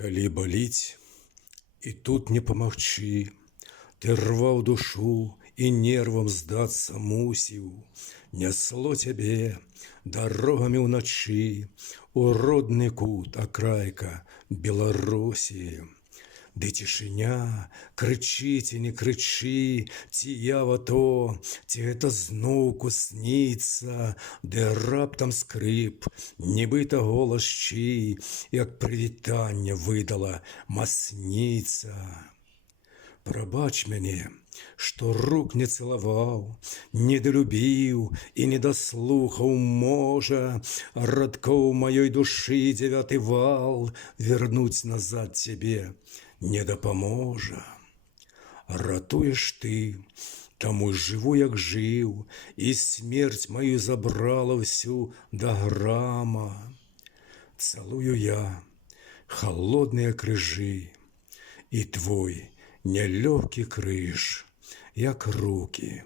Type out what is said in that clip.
Калі баліць, і тут не памагчы, ты рваў душу і нервам здацца мусіў. Нясло цябе дарогамі ўначы у родны кут акрайка Беларусі. Ды цішыня, крычы ці не крычы, ці ява то, ці гэта зноўку сніцца, ды раптам скрып, нібыта голас чый, як прывітанне выдала масніца. Прабач мяне, што рук не цалаваў, недалюбіў і не даслухаў, можа, радкоў маёй душы дзявяты вал вернуць назад цябе не дапаможа. Ратуеш ты, таму жыву, як жыў, і смерць маю забрала ўсю да грама. Цалую я холодныя крыжы, і твой нялёгкі крыж, як рукі